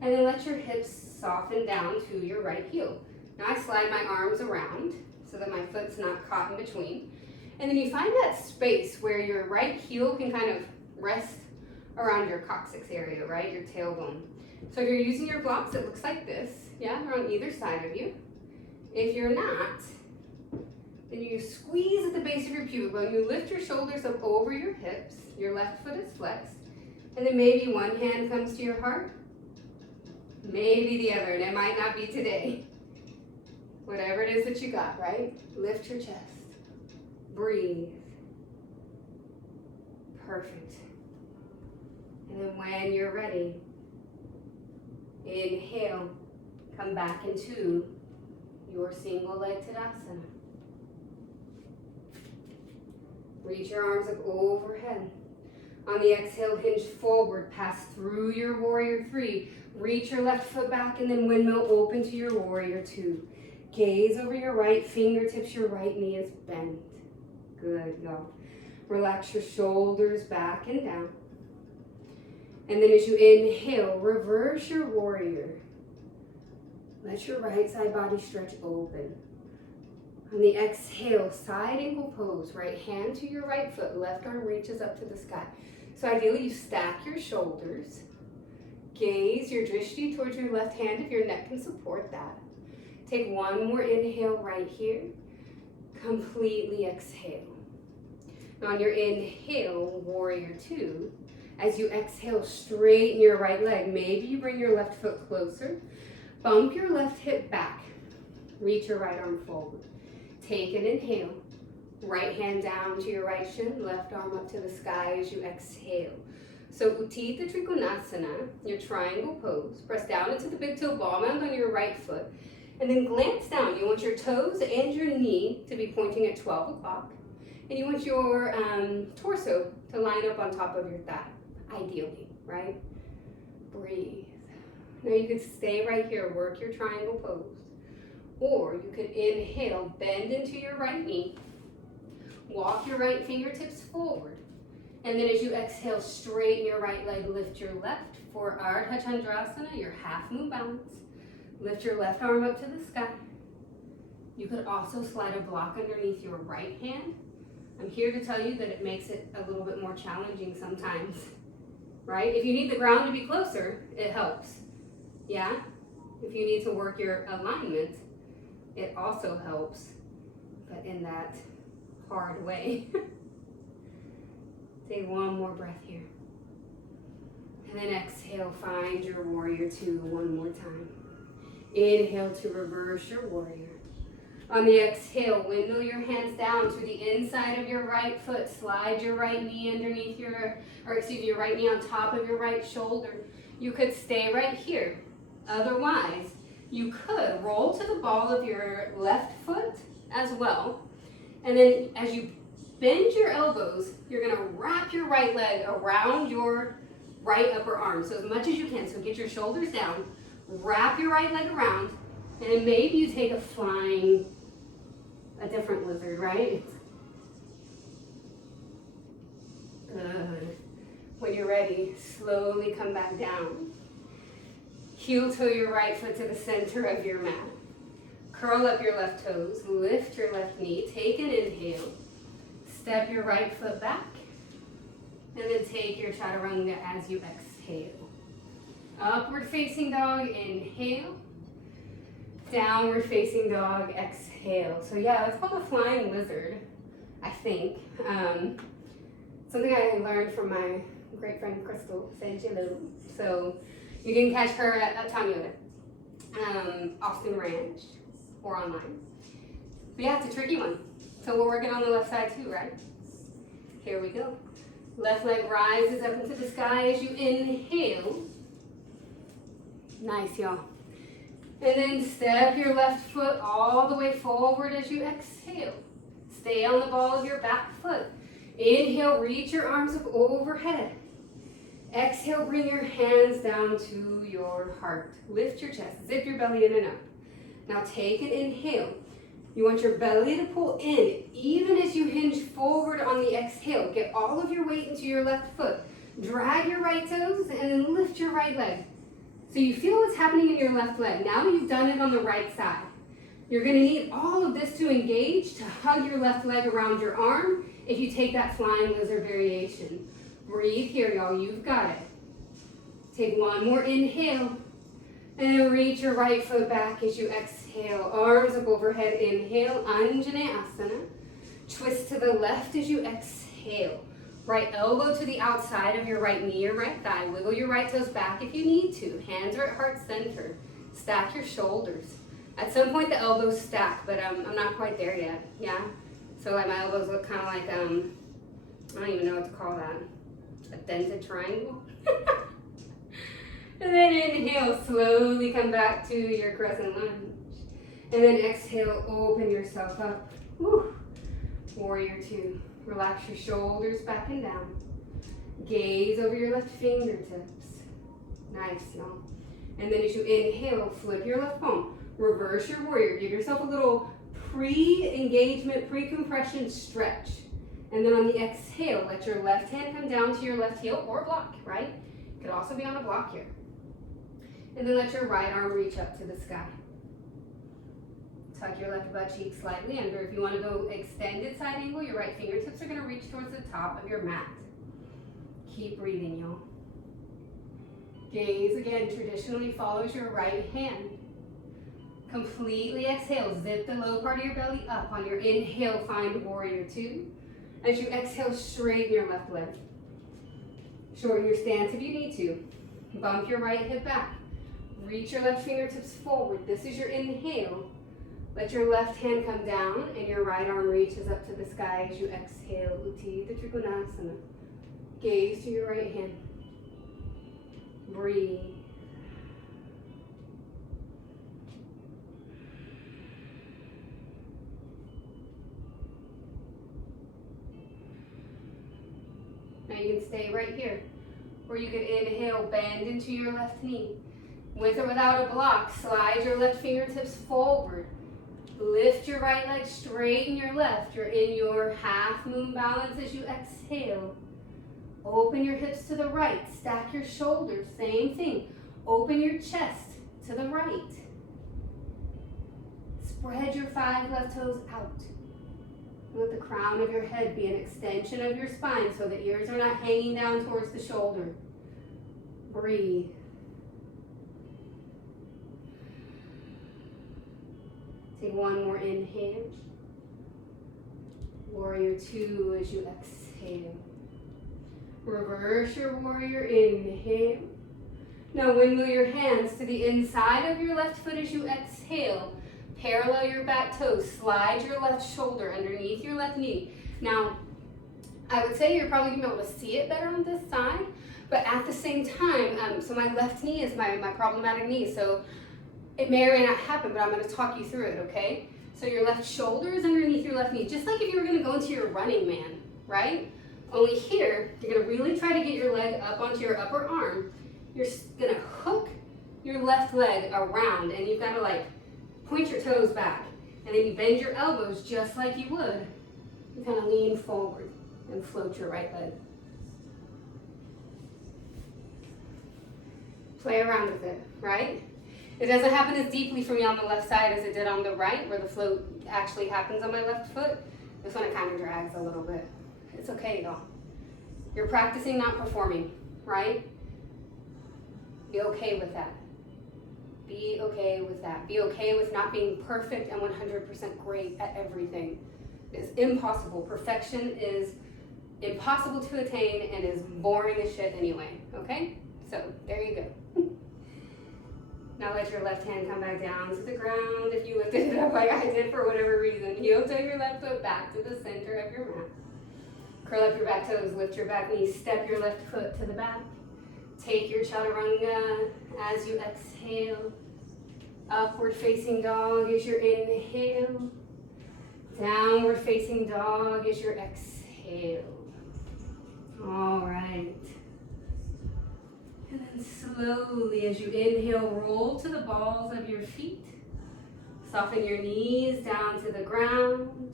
and then let your hips soften down to your right heel. Now I slide my arms around so that my foot's not caught in between, and then you find that space where your right heel can kind of rest around your coccyx area, right, your tailbone. So if you're using your blocks, it looks like this. Yeah, they're on either side of you. If you're not, then you squeeze at the base of your pubic bone. You lift your shoulders up over your hips. Your left foot is flexed. And then maybe one hand comes to your heart. Maybe the other, and it might not be today. Whatever it is that you got, right? Lift your chest. Breathe. Perfect. And then when you're ready, inhale. Come back into your single leg Tadasana. Reach your arms up overhead. On the exhale, hinge forward, pass through your warrior three. Reach your left foot back and then windmill open to your warrior two. Gaze over your right fingertips, your right knee is bent. Good, y'all. Relax your shoulders back and down. And then as you inhale, reverse your warrior. Let your right side body stretch open. On the exhale, side ankle pose. Right hand to your right foot. Left arm reaches up to the sky. So ideally you stack your shoulders. Gaze your drishti towards your left hand if your neck can support that. Take one more inhale right here. Completely exhale. Now on your inhale, warrior two. As you exhale, straighten your right leg. Maybe you bring your left foot closer. Bump your left hip back. Reach your right arm forward. Take an inhale. Right hand down to your right shin, left arm up to the sky as you exhale. So Utthita Trikonasana, your triangle pose. Press down into the big toe ball mound on your right foot. And then glance down. You want your toes and your knee to be pointing at 12 o'clock. And you want your torso to line up on top of your thigh, ideally, right? Breathe. Now you can stay right here, work your triangle pose. Or you could inhale, bend into your right knee, walk your right fingertips forward. And then as you exhale, straighten your right leg, lift your left for Ardha Chandrasana, your half moon balance. Lift your left arm up to the sky. You could also slide a block underneath your right hand. I'm here to tell you that it makes it a little bit more challenging sometimes, right? If you need the ground to be closer, it helps, yeah? If you need to work your alignment, it also helps, but in that hard way. Take one more breath here. And then exhale, find your warrior two one more time. Inhale to reverse your warrior. On the exhale, windmill your hands down to the inside of your right foot. Slide your right knee underneath your right knee on top of your right shoulder. You could stay right here. Otherwise, you could roll to the ball of your left foot as well. And then as you bend your elbows, you're gonna wrap your right leg around your right upper arm. So as much as you can. So get your shoulders down, wrap your right leg around, and then maybe you take a different lizard, right? Good. When you're ready, slowly come back down. Heel toe your right foot to the center of your mat. Curl up your left toes, lift your left knee, take an inhale. Step your right foot back, and then take your chaturanga as you exhale. Upward facing dog, inhale. Downward facing dog, exhale. So yeah, that's called a flying lizard, I think. Something I learned from my great friend Crystal Sanchillo. So you can catch her at Tanya, Austin Ranch, or online. But yeah, it's a tricky one. So we're working on the left side too, right? Here we go. Left leg rises up into the sky as you inhale. Nice, y'all. And then step your left foot all the way forward as you exhale. Stay on the ball of your back foot. Inhale, reach your arms up overhead. Exhale, bring your hands down to your heart. Lift your chest, zip your belly in and up. Now take an inhale. You want your belly to pull in, even as you hinge forward on the exhale. Get all of your weight into your left foot. Drag your right toes and then lift your right leg. So you feel what's happening in your left leg. Now that you've done it on the right side, you're gonna need all of this to engage, to hug your left leg around your arm if you take that flying lizard variation. Breathe here, y'all, you've got it. Take one more inhale, and then reach your right foot back as you exhale. Arms up overhead, inhale, Anjaneyasana. Twist to the left as you exhale. Right elbow to the outside of your right knee or right thigh. Wiggle your right toes back if you need to. Hands are at heart center. Stack your shoulders. At some point the elbows stack, but I'm not quite there yet. Yeah? So like my elbows look kind of like, I don't even know what to call that. A dented triangle? And then inhale, slowly come back to your crescent lunge. And then exhale, open yourself up. Woo. Warrior two. Relax your shoulders back and down. Gaze over your left fingertips. Nice, y'all. And then as you inhale, flip your left palm. Reverse your warrior. Give yourself a little pre-engagement, pre-compression stretch. And then on the exhale, let your left hand come down to your left heel or block, right? It could also be on a block here. And then let your right arm reach up to the sky. Tuck your left butt cheek slightly under. If you want to go extended side angle, your right fingertips are going to reach towards the top of your mat. Keep breathing, y'all. Gaze again traditionally follows your right hand. Completely exhale. Zip the low part of your belly up. On your inhale, find warrior two. As you exhale, straighten your left leg. Shorten your stance if you need to. Bump your right hip back. Reach your left fingertips forward. This is your inhale. Let your left hand come down and your right arm reaches up to the sky as you exhale. Utthita Trikonasana. Gaze to your right hand. Breathe. Now you can stay right here. Or you can inhale, bend into your left knee. With or without a block, slide your left fingertips forward. Lift your right leg, straighten your left. You're in your half moon balance as you exhale. Open your hips to the right. Stack your shoulders. Same thing. Open your chest to the right. Spread your 5 left toes out. Let the crown of your head be an extension of your spine so the ears are not hanging down towards the shoulder. Breathe. Take one more inhale. Warrior two as you exhale. Reverse your warrior, inhale. Now wiggle your hands to the inside of your left foot as you exhale. Parallel your back toes. Slide your left shoulder underneath your left knee. Now, I would say you're probably going to be able to see it better on this side, but at the same time, so my left knee is my problematic knee, so it may or may not happen, but I'm going to talk you through it, okay? So your left shoulder is underneath your left knee, just like if you were going to go into your running man, right? Only here, you're going to really try to get your leg up onto your upper arm. You're going to hook your left leg around, and you've got to like point your toes back, and then you bend your elbows just like you would. You kind of lean forward and float your right leg. Play around with it, right? It doesn't happen as deeply for me on the left side as it did on the right, where the float actually happens on my left foot. This one, it kind of drags a little bit. It's okay, y'all. You're practicing, not performing, right? Be okay with that. Be okay with that. Be okay with not being perfect and 100% great at everything. It's impossible. Perfection is impossible to attain and is boring as shit anyway, okay? So, there you go. Now let your left hand come back down to the ground. If you lifted it up like I did for whatever reason, heel toe your left foot back to the center of your mat. Curl up your back toes, lift your back knees, step your left foot to the back. Take your chaturanga as you exhale. Upward facing dog is your inhale. Downward facing dog is your exhale. All right. And then slowly, as you inhale, roll to the balls of your feet. Soften your knees down to the ground.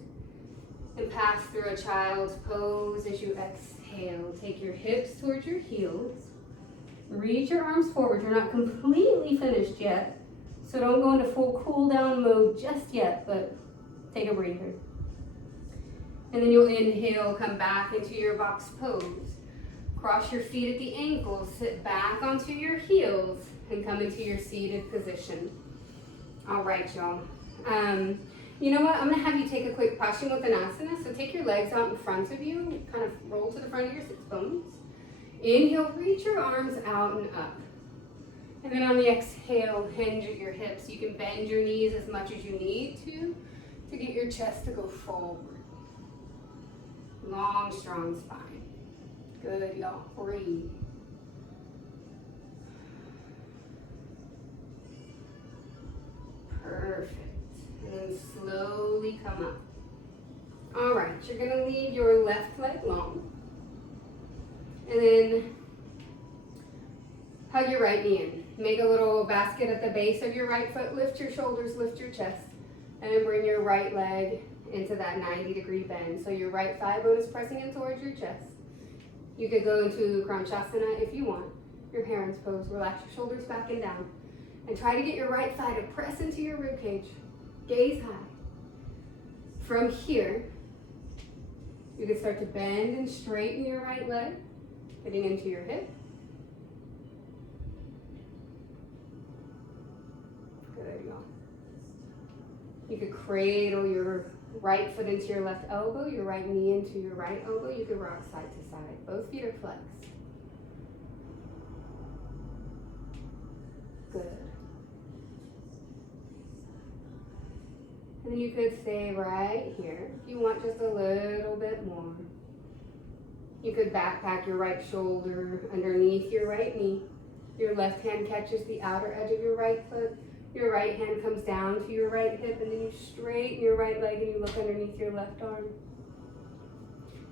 And pass through a child's pose as you exhale. Take your hips towards your heels. Reach your arms forward. You're not completely finished yet, so don't go into full cool down mode just yet, but take a breather. And then you'll inhale, come back into your box pose. Cross your feet at the ankles, sit back onto your heels, and come into your seated position. All right, y'all. You know what? I'm going to have you take a quick Paschimottanasana. So take your legs out in front of you, kind of roll to the front of your sits bones. Inhale, reach your arms out and up. And then on the exhale, hinge at your hips. You can bend your knees as much as you need to get your chest to go forward. Long, strong spine. Good, y'all. Breathe. Perfect. And then slowly come up. All right, you're gonna leave your left leg long. And then hug your right knee in. Make a little basket at the base of your right foot. Lift your shoulders, lift your chest. And then bring your right leg into that 90-degree bend. So your right thigh bone is pressing in towards your chest. You could go into Kranchasana if you want. Your Heron's pose. Relax your shoulders back and down. And try to get your right thigh to press into your rib cage. Gaze high. From here, you can start to bend and straighten your right leg, getting into your hip. Good, y'all. You could cradle your right foot into your left elbow, your right knee into your right elbow. You could rock side to side. Both feet are flexed. Good. And then you could stay right here. If you want just a little bit more. You could backpack your right shoulder underneath your right knee. Your left hand catches the outer edge of your right foot. Your right hand comes down to your right hip, and then you straighten your right leg and you look underneath your left arm.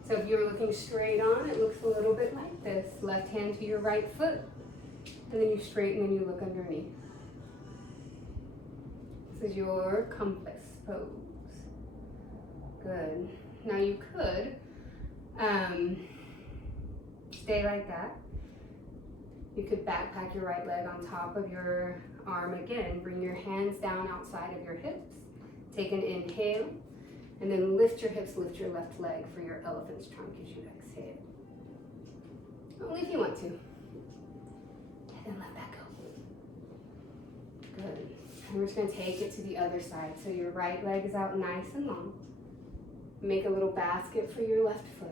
So if you're looking straight on, it looks a little bit like this. Left hand to your right foot, and then you straighten and you look underneath. This is your compass pose. Good. Now you could stay like that. You could backpack your right leg on top of your arm again. Bring your hands down outside of your hips. Take an inhale, and then lift your hips, lift your left leg for your elephant's trunk as you exhale. Only if you want to. And then let that go. Good. And we're just going to take it to the other side. So your right leg is out nice and long. Make a little basket for your left foot.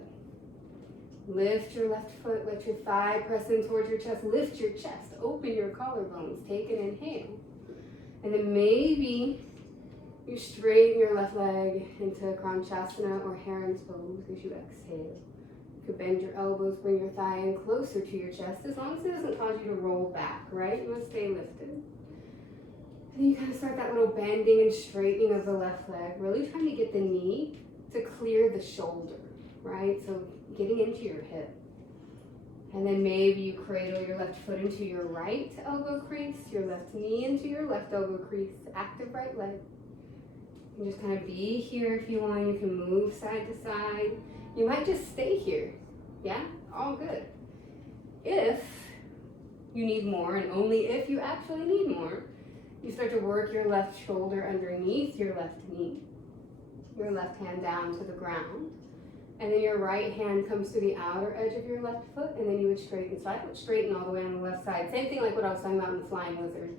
Lift your left foot, let your thigh press in towards your chest. Lift your chest, open your collarbones. Take an inhale. And then maybe you straighten your left leg into Kranchasana or Heron's pose as you exhale. You could bend your elbows, bring your thigh in closer to your chest, as long as it doesn't cause you to roll back, right? You want to stay lifted. And then you kind of start that little bending and straightening of the left leg, really trying to get the knee to clear the shoulder, right? So getting into your hip. And then maybe you cradle your left foot into your right elbow crease, your left knee into your left elbow crease, active right leg. You can just kind of be here if you want. You can move side to side. You might just stay here. Yeah, all good. If you need more, and only if you actually need more, you start to work your left shoulder underneath your left knee, your left hand down to the ground, and then your right hand comes to the outer edge of your left foot, and then you would straighten side foot, straighten all the way on the left side. Same thing like what I was talking about in the flying lizard.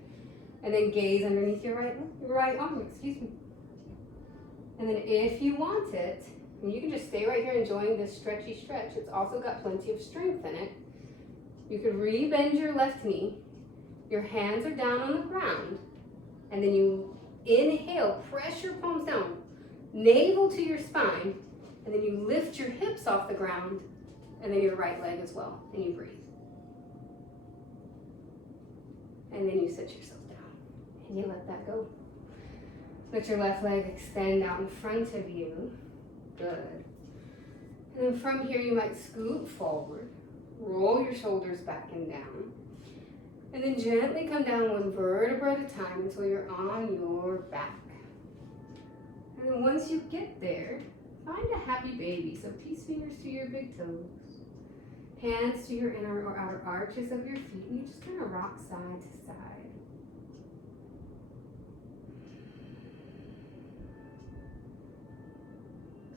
And then gaze underneath your right arm, excuse me. And then if you want it, and you can just stay right here enjoying this stretchy stretch. It's also got plenty of strength in it. You could re-bend your left knee. Your hands are down on the ground. And then you inhale, press your palms down, navel to your spine, and then you lift your hips off the ground, and then your right leg as well, and you breathe. And then you sit yourself down, and you let that go. Let your left leg extend out in front of you. Good. And then from here, you might scoot forward, roll your shoulders back and down, and then gently come down one vertebra at a time until you're on your back. And then once you get there, find a happy baby. So peace fingers to your big toes, hands to your inner or outer arches of your feet, and you just kind of rock side to side.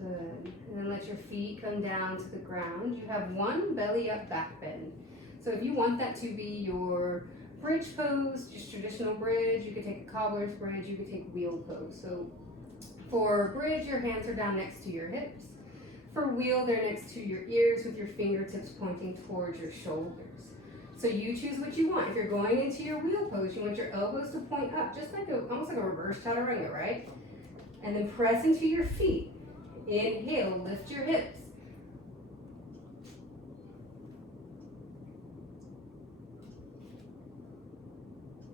Good. And then let your feet come down to the ground. You have one belly up back bend. So if you want that to be your bridge pose, just traditional bridge, you could take a cobbler's bridge, you could take wheel pose. So for bridge, your hands are down next to your hips. For wheel, they're next to your ears with your fingertips pointing towards your shoulders. So you choose what you want. If you're going into your wheel pose, you want your elbows to point up, just like almost like a reverse chaturanga, right? And then press into your feet. Inhale, lift your hips.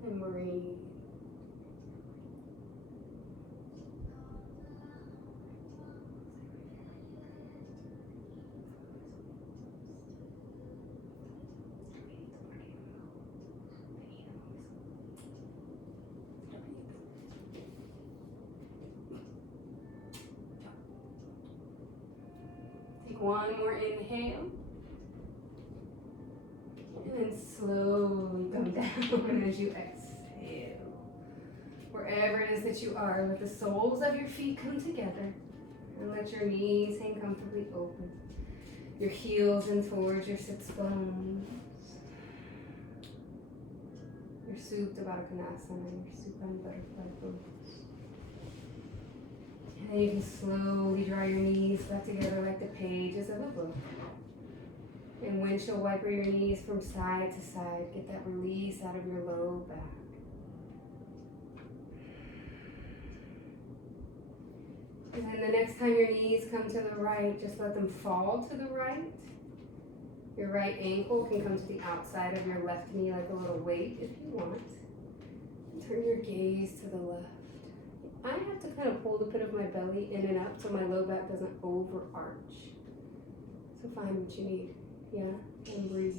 And breathe. Take one more inhale. And then slowly come down as you exhale. Wherever it is that you are, let the soles of your feet come together and let your knees hang comfortably open. Your heels in towards your sits bones. Your Supta Baddha Konasana, your supine butterfly pose. And then you can slowly draw your knees back together like the pages of a book. And windshield wiper your knees from side to side. Get that release out of your low back. And then the next time your knees come to the right, just let them fall to the right. Your right ankle can come to the outside of your left knee like a little weight if you want. Turn your gaze to the left. I have to kind of pull the pit of my belly in and up so my low back doesn't overarch. So find what you need. Yeah, and breathe.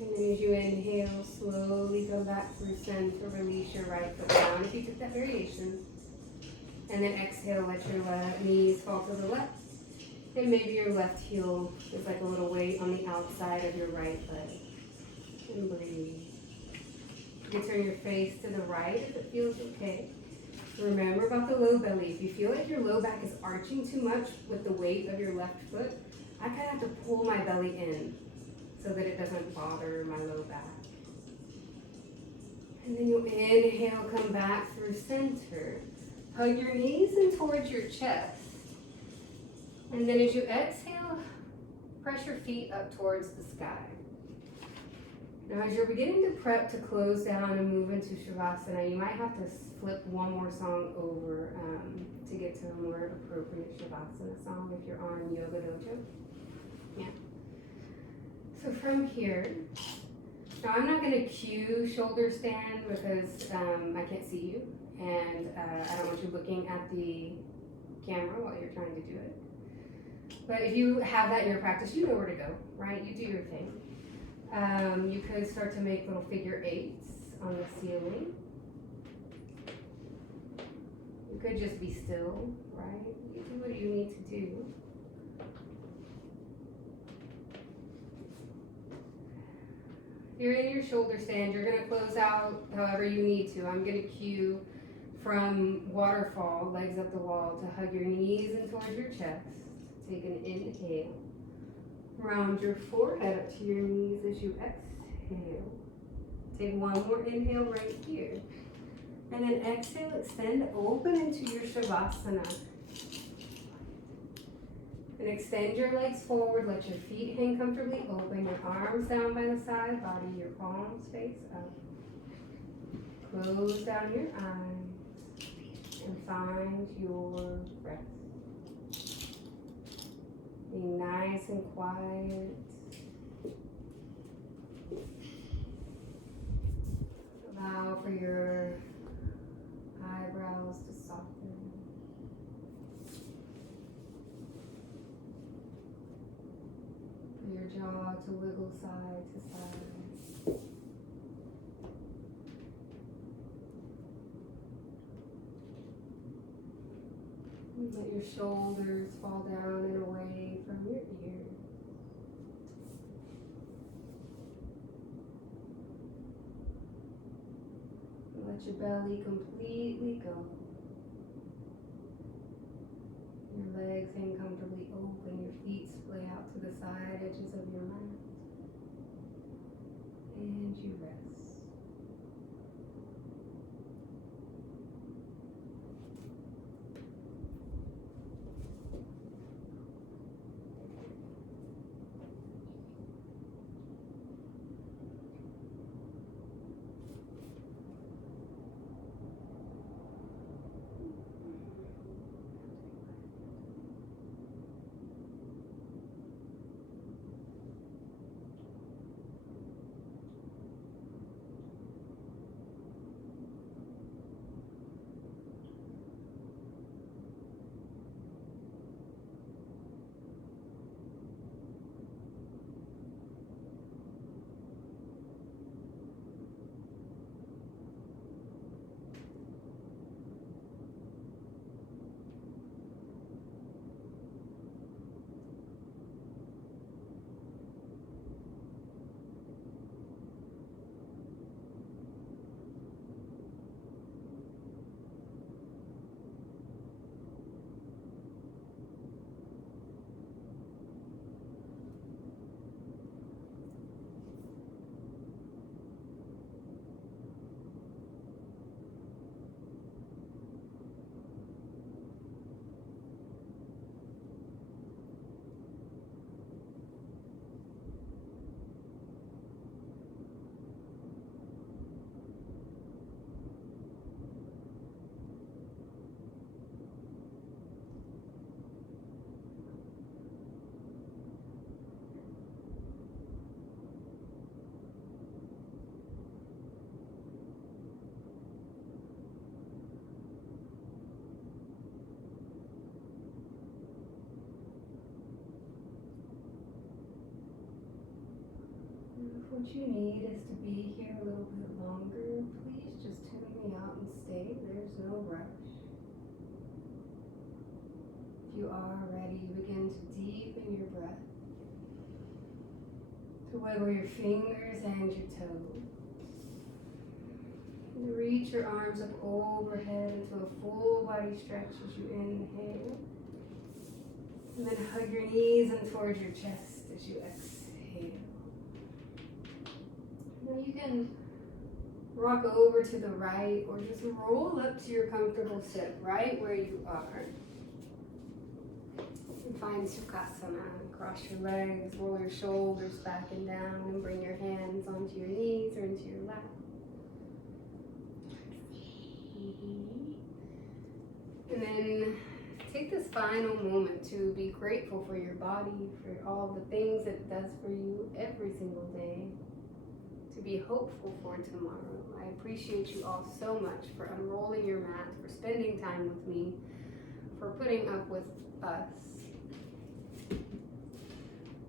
And then as you inhale, slowly come back through center, release your right foot down if you took that variation. And then exhale, let your knees fall to the left. And maybe your left heel is like a little weight on the outside of your right leg. And breathe. You can turn your face to the right if it feels okay. Remember about the low belly. If you feel like your low back is arching too much with the weight of your left foot, I kind of have to pull my belly in so that it doesn't bother my low back. And then you'll inhale, come back through center. Hug your knees in towards your chest. And then as you exhale, press your feet up towards the sky. Now as you're beginning to prep to close down and move into Shavasana, you might have to flip one more song over to get to a more appropriate Shavasana song if you're on Yoga Dojo. Yeah. So from here, now I'm not going to cue shoulder stand because I can't see you, and I don't want you looking at the camera while you're trying to do it. But if you have that in your practice, you know where to go, right? You do your thing. You could start to make little figure eights on the ceiling. You could just be still, right? You do what you need to do. you're in your shoulder stand, you're gonna close out however you need to. I'm gonna cue from waterfall, legs up the wall, to hug your knees in towards your chest. Take an inhale. Round your forehead up to your knees as you exhale. Take one more inhale right here. And then exhale, extend, open into your Shavasana. And extend your legs forward, let your feet hang comfortably open, your arms down by the side, body, your palms face up. Close down your eyes and find your breath. Be nice and quiet. Allow for your eyebrows to soften. For your jaw to wiggle side to side. And let your shoulders fall down and away from your ears. Let your belly completely go. Your legs hang comfortably open, your feet splay out to the side edges of your mat. And you rest. If what you need is to be here a little bit longer, please just tune me out and stay. There's no rush. If you are ready, begin to deepen your breath, to wiggle your fingers and your toes. And reach your arms up overhead into a full body stretch as you inhale. And then hug your knees in towards your chest as you exhale. Now you can rock over to the right or just roll up to your comfortable sit right where you are. And find Sukhasana. Cross your legs, roll your shoulders back and down, and bring your hands onto your knees or into your lap. And then take this final moment to be grateful for your body, for all the things it does for you every single day, to be hopeful for tomorrow. I appreciate you all so much for unrolling your mat, for spending time with me, for putting up with us.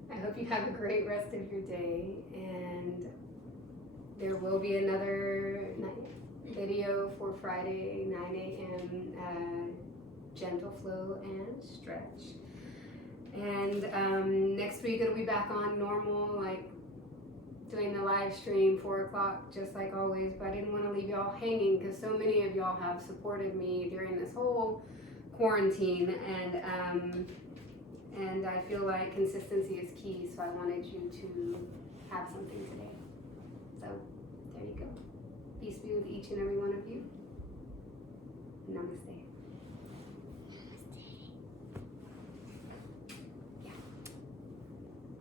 I hope you have a great rest of your day, and there will be another video for Friday, 9 a.m. Gentle flow and stretch. And next week it'll be back on normal, like doing the live stream 4 o'clock, just like always. But I didn't want to leave y'all hanging because so many of y'all have supported me during this whole quarantine, and I feel like consistency is key. So I wanted you to have something today. So there you go. Peace be with each and every one of you. Namaste.